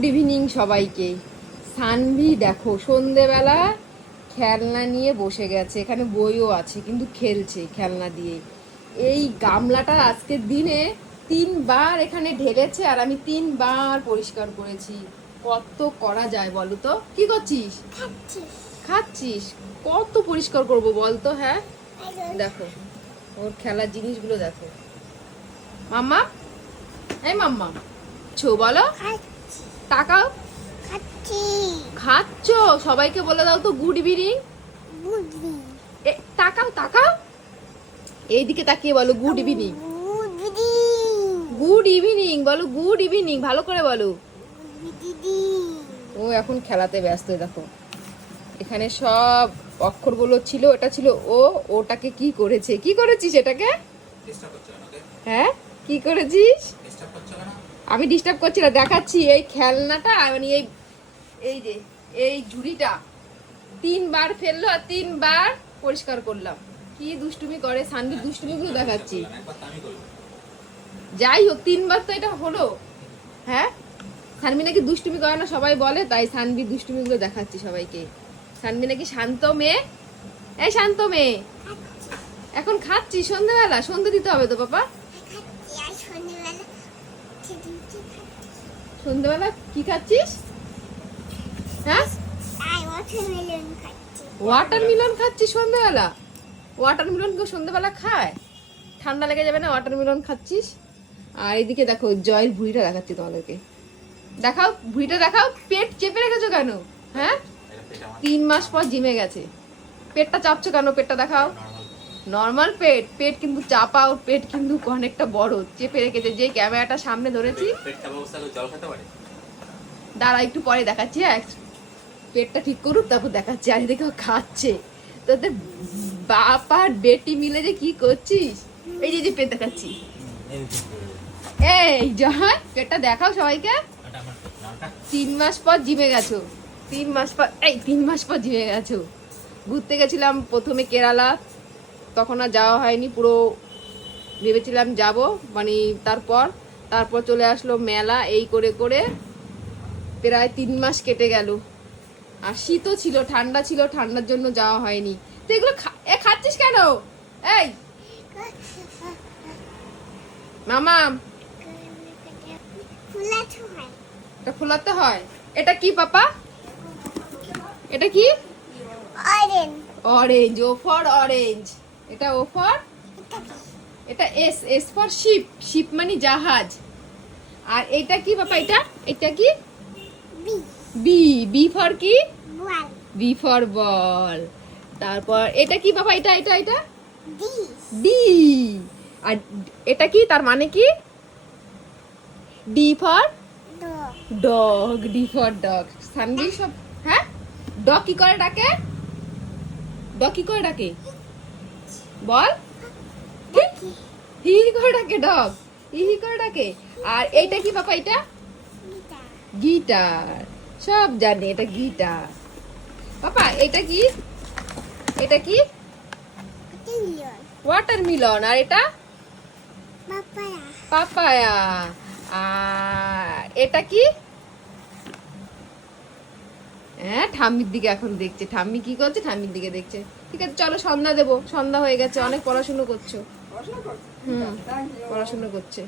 Good evening সবাইকে। সানভি দেখো সন্ধেবেলা খেলনা নিয়ে বসে গেছে, এখানে বইও আছে কিন্তু খেলছে খেলনা দিয়ে। এই গামলাটা আজকের দিনে 3 বার এখানে ঢেলেছে আর আমি 3 বার পরিষ্কার করেছি। কত করা যায় বলো তো? কি করছিস? খাচ্ছিস? কত পরিষ্কার করব বলতো? হ্যাঁ দেখো ওর খেলার জিনিসগুলো দেখো। মাম্মা, এই মাম্মা ছো বলো, তাকাও। খাচ্ছ? সবাইকে বলে দাও তো গুড ইভিনিং। তাকাও তাকাও, এইদিকে তাকিয়ে বলো গুড ইভিনিং। গুড ইভিনিং বলো, গুড ইভিনিং ভালো করে বলো। ও এখন খেলাতে ব্যস্ত। দেখো এখানে সব অক্ষরগুলো ছিল, এটা ছিল ও, ওটাকে কি করেছে? কি করেছিস এটাকে? হ্যাঁ কি করেছিস? আমি ডিস্টার্ব করছি না, দেখাচ্ছি। এই খেলনাটা মানে এই যে এই ঝুড়িটা 3 বার ফেললো আর 3 বার পরিষ্কার করলাম। কি দুষ্টুমি করে সানভি, দুষ্টুমিগুলো দেখাচ্ছি। যাই হোক 3 বার তো এটা হলো। হ্যাঁ সানভি নাকি দুষ্টুমি করে না সবাই বলে, তাই সানভি দুষ্টুমিগুলো দেখাচ্ছি সবাইকে। সানভি নাকি শান্ত মেয়ে। এই শান্ত মেয়ে, এখন খাচ্ছি সন্ধ্যাবেলা, সন্ধ্যে দিতে হবে তো বাবা। সন্ধ্যাবেলা কি খাচ্ছিস? হ্যাঁ ওয়াটারমেলন খাচ্ছিস সন্ধ্যাবেলা? ওয়াটারমেলন কেউ সন্ধ্যাবেলা খায়? ঠান্ডা লেগে যাবে না ওয়াটারমেলন খাচ্ছিস? আর এদিকে দেখো জয়ের ভুঁড়িটা দেখাচ্ছি তোমাদেরকে। দেখাও ভুঁড়িটা দেখাও। পেট চেপে রেখেছো কেন? হ্যাঁ 3 মাস পর জিমে গেছে, পেটটা চাপছো কেন? পেটটা দেখাও। নর্মাল পেট, পেট কিন্তু চাপা, ওর পেট কিন্তু অনেকটা বড়, চেপে রেখেছে। যে ক্যামেরাটা সামনে ধরেছি, দাঁড়া একটু পরে দেখাচ্ছি। হ্যাঁ পেটটা ঠিক করুক তারপর দেখাচ্ছি। আর দেখো খাচ্ছে। তোদের বাপ আর বেটি মিলে যে কি করছিস? এই যে পেট দেখাচ্ছি, এই জয় পেটটা দেখাও সবাইকে। 3 মাস পর জিমে গেছো, 3 মাস পর, এই 3 মাস পর জিমে গেছো। ঘুরতে গেছিলাম প্রথমে কেরালা, তখন আর যাওয়া হয়নি, পুরো ভেবেছিলাম যাব মানে তারপর চলে আসলো মেলা। এই করে করে প্রায় 3 মাস কেটে গেল। আর শীতও ছিল, ঠান্ডা ছিল, ঠান্ডার জন্য যাওয়া হয়নি। তো এগুলো খাচ্ছিস কেন? এই মামা, এটা ফোলাতে হয়। এটা কি পাপা? এটা কি? অরেঞ্জ। O for orange. এটা ও ফর, এটা S, S for ship. Ship মানে জাহাজ। আর এটা কি পাপা? এটা কি? বি। বি ফর কি? B for ball. তারপর এটা কি বাবা? এটা ডি। আর এটা কি, তার মানে কি? D for dog. D for dog. Sanvi সব হ্যাঁ। ডগ কি করে ডাকে? ডগ কি করে ডাকে বল? হি করে ডাকে ডগ, হি করে ডাকে। আর এইটা কি বাবা? এটা গিটার। সব জানে এটা গিটার। পাপা এটা কি? এটা কি? ওয়াটারমেলন। আর এটা পাপায়া। আর এটা কি? হ্যাঁ ঠাম্মির দিকে এখন দেখছে। ঠাম্মি কি করছে? ঠাম্মির দিকে দেখছে। ঠিক আছে চলো সন্ধ্যা দেবো, সন্ধ্যা হয়ে গেছে, অনেক পড়াশুনো করছো। পড়াশুনো করছে।